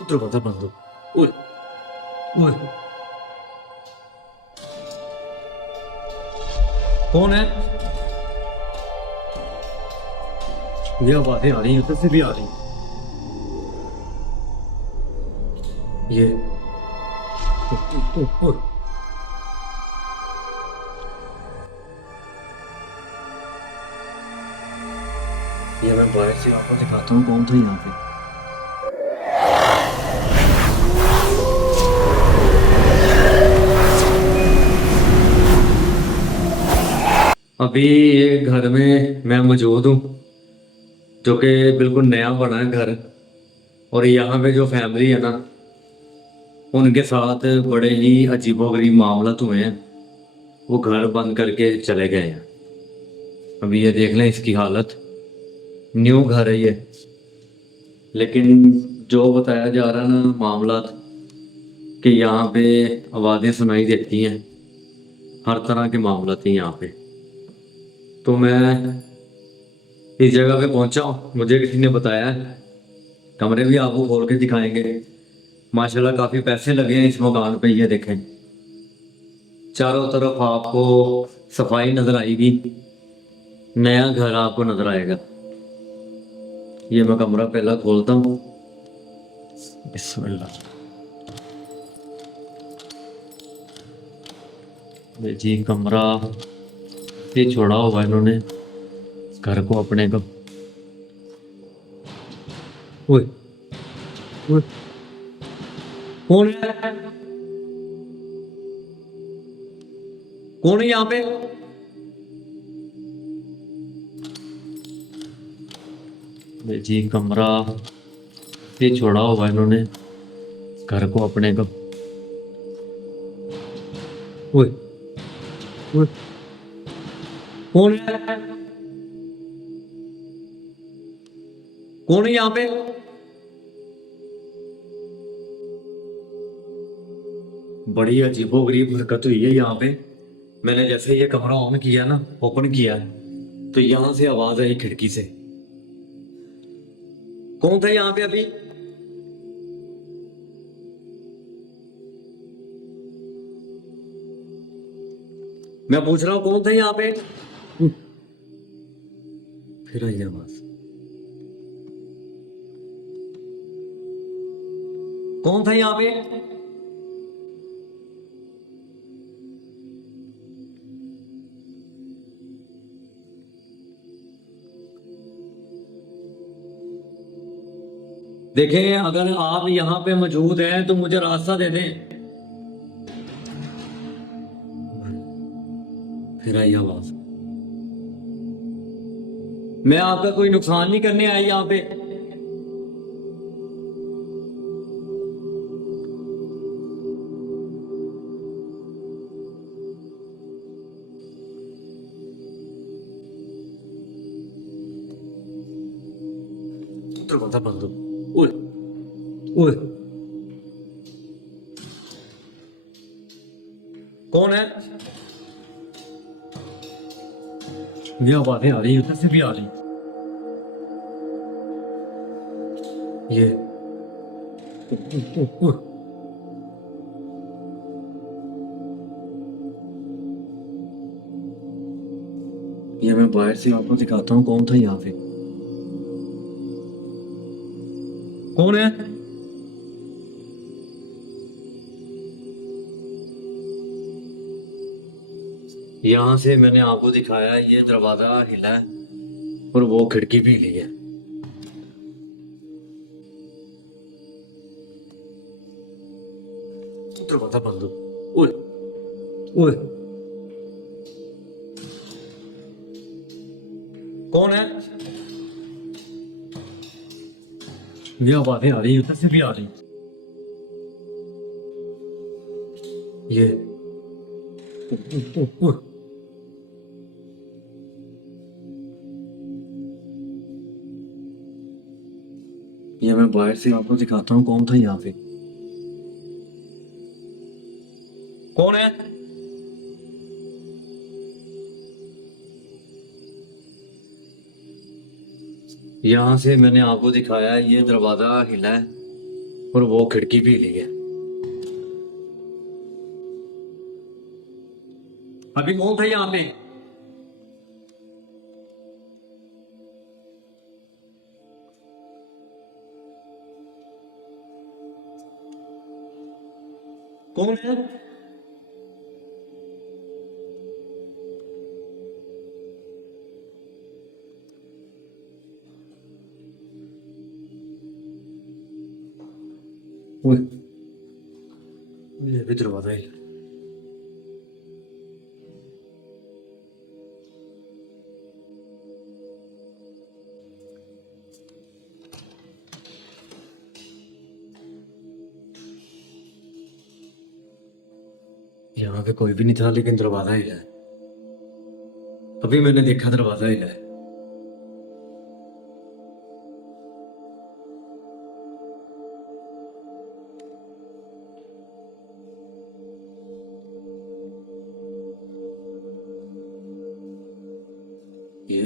dropata bando. Uy, uy, कौन है? ये आवाजें आ रही हैं, उधर से भी आ रही हैं। ये उय, ये मैं बाहर से आपको दिखाता हूँ कौन था यहाँ पे। अभी ये घर में मैं मौजूद हूँ, जो कि बिल्कुल नया बना है घर। और यहाँ पे जो फैमिली है ना, उनके साथ बड़े ही अजीबोगरीब मामला हुए हैं। वो घर बंद करके चले गए हैं। अभी ये देख लें इसकी हालत। न्यू घर है ये, लेकिन जो बताया जा रहा है ना मामला, कि यहाँ पे आवाज़ें सुनाई देती हैं। हर तरह के मामला थे यहाँ पे। तो मैं इस जगह पे पहुंचा हूँ, मुझे किसी ने बताया है। कमरे भी आपको खोल के दिखाएंगे। माशाल्लाह काफ़ी पैसे लगे हैं इस मकान पे। ये देखें, चारों तरफ आपको सफाई नजर आएगी, नया घर आपको नजर आएगा। ये मैं कमरा पहला खोलता हूँ। बिस्मिल्लाह। ये जी कमरा ये छोड़ा हुआ इन्होंने घर को अपने को। ओए ओए, कौन है? कौन है यहाँ पे? ये जी कमरा ये छोड़ा हुआ इन्होंने घर को अपने को। ओए ओए, कौन है? कौन है यहाँ पे? बड़ी अजीबोगरीब हरकत हुई है यहाँ पे। मैंने जैसे ये कमरा ऑन किया ना, ओपन किया, तो यहाँ से आवाज आई खिड़की से। कौन था यहाँ पे अभी? मैं पूछ रहा हूँ कौन था यहाँ पे? फिर आई आवाज। कौन था यहाँ पे? देखें, अगर आप यहाँ पे मौजूद हैं तो मुझे रास्ता दे दें। फिर आई आवाज। मैं आपका कोई नुकसान नहीं करने आई यहाँ पे। दरवाजा बंद दो। ओए ओए, कौन है? ये आवाजें आ रही हैं, उधर से भी आ रही हैं। ये ये मैं बाहर से आपको दिखाता हूँ कौन था यहाँ पे। कौन है? यहाँ से मैंने आपको दिखाया, ये दरवाजा हिला है और वो खिड़की भी हिली है। दरवाजा बंद दो। ओए ओए, कौन है? ये आवाजें आ रही हैं, उधर से भी आ रही हैं। ये ये मैं बाहर से आपको दिखाता हूँ कौन था यहाँ पे। कौन है? यहाँ से मैंने आपको दिखाया, ये दरवाजा हिला है और वो खिड़की भी हिली है। अभी कौन था यहाँ पे? कौन है? ओए, ये भी दरवाजा ही। यहाँ पे कोई भी नहीं था, लेकिन दरवाजा हिला है। अभी मैंने देखा दरवाजा हिला है। ये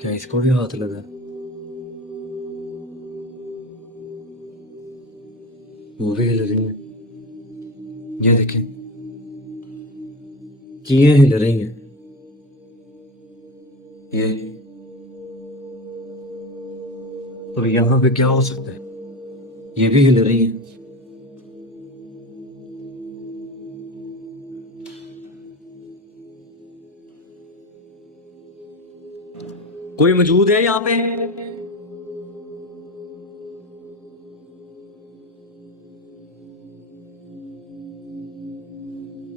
क्या इसको भी हाथ लगा? वो भी हिल रही है। ये देखें, चीजें हिल रही हैं। ये तो यहाँ पे क्या हो सकता है? ये भी हिल रही है। कोई मौजूद है यहाँ पे?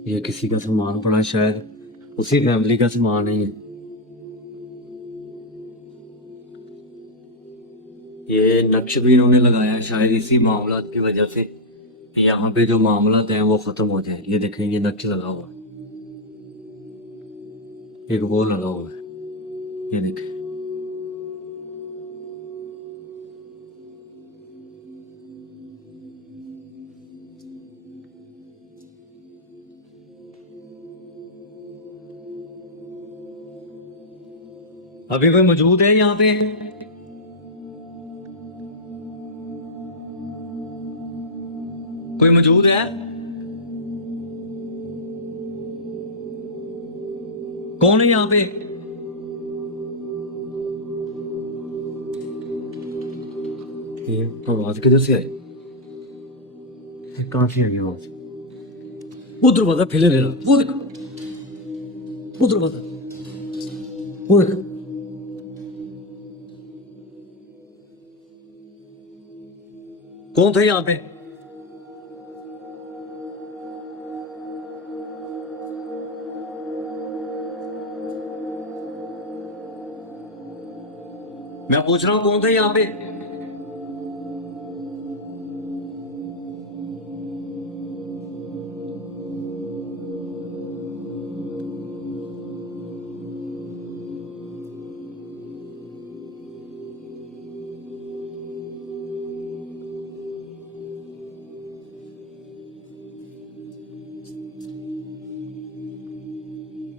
ये किसी का सामान पड़ा है, शायद उसी फैमिली का सामान है ये। ये नक्श भी इन्होंने लगाया है, शायद इसी मामला की वजह से यहाँ पे जो मामला है वो खत्म हो जाए। ये देखें, ये नक्श लगा हुआ है, एक वो लगा हुआ है। ये देखें, अभी कोई मौजूद है यहाँ पे? कोई मौजूद है? कौन है यहाँ पे? ये आवाज किधर से आई? कहाँ से आई आवाज? वो दरवाजा फैले ले रहा, वो देखो, वो दरवाजा, वो देख। कौन था यहाँ पे? मैं पूछ रहा हूँ, कौन था यहाँ पे?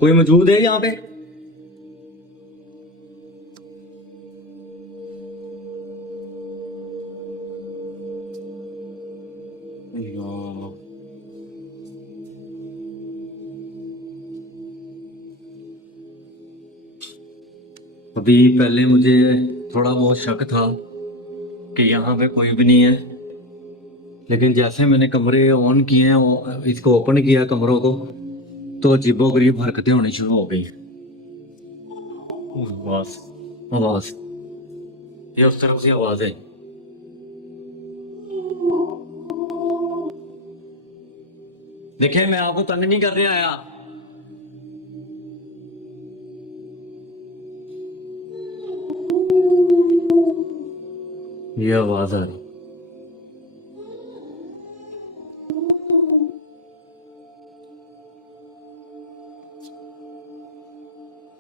कोई मौजूद है यहाँ पे? अभी पहले मुझे थोड़ा बहुत शक था कि यहाँ पे कोई भी नहीं है, लेकिन जैसे मैंने कमरे ऑन किए हैं, इसको ओपन किया कमरों को, तो अजीबोगरीब हरकतें होनी शुरू हो गई। आवाज, आवाज, ये उस तरफ से आवाज है। देखिए, मैं आपको तंग नहीं कर रहा आया। ये आवाज आ रही।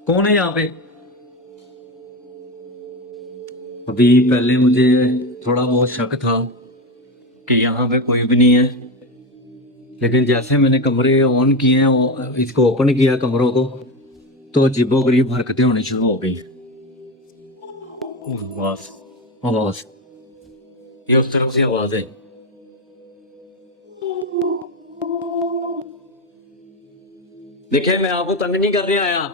कौन है यहाँ पे? अभी पहले मुझे थोड़ा बहुत शक था कि यहाँ पे कोई भी नहीं है, लेकिन जैसे मैंने कमरे ऑन किए हैं, इसको ओपन किया कमरों को, तो अजीबोगरीब हरकतें होनी शुरू हो गई। आवाज, आवाज, ये उस तरफ से आवाज है। देखिए मैं आपको तंग नहीं करने आया।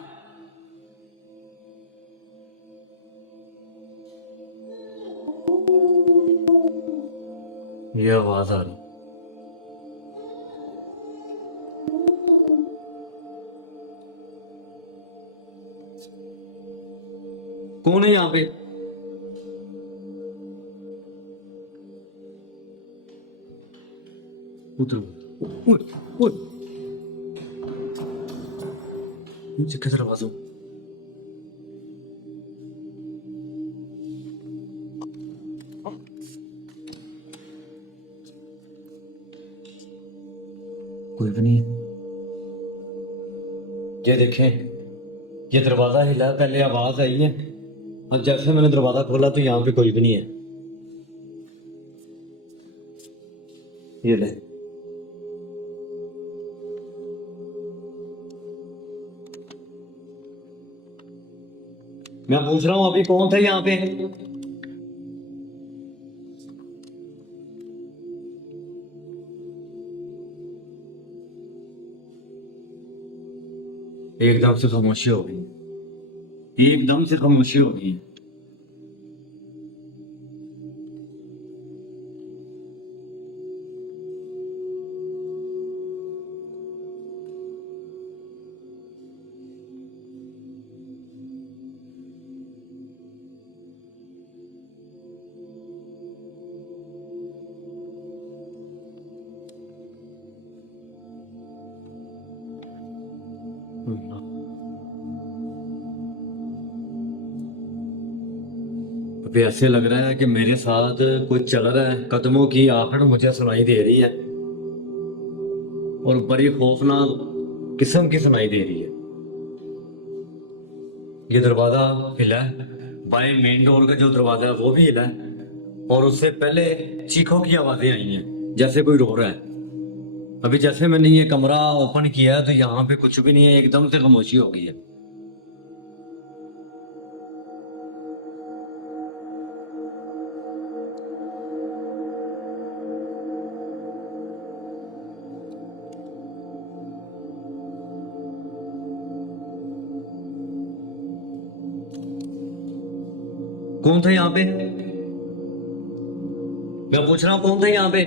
ये आवाज आ रही, कौन है यहाँ पे? उधर, उठ, उठ, नीचे किधर आवाज हो? कोई भी नहीं है। ये देखें, ये दरवाजा हिला, पहले आवाज आई है और जैसे मैंने दरवाजा खोला तो यहाँ पे कोई भी नहीं है। ये ले, मैं पूछ रहा हूँ अभी कौन था यहाँ पे? एकदम से खामोशी हो गई, एकदम से खामोशी हो गई। अभी ऐसे लग रहा है कि मेरे साथ कुछ चल रहा है, कदमों की आहट मुझे सुनाई दे रही है और बड़ी खौफनाक किस्म की सुनाई दे रही है। ये दरवाजा हिला है, बाएं मेन डोर का जो दरवाजा है वो भी हिला है और उससे पहले चीखों की आवाजें आई हैं जैसे कोई रो रहा है। अभी जैसे मैंने ये कमरा ओपन किया है तो यहाँ पे कुछ भी नहीं है, एकदम से खामोशी हो गई है। कौन था यहाँ पे? मैं पूछ रहा हूँ कौन था यहाँ पे?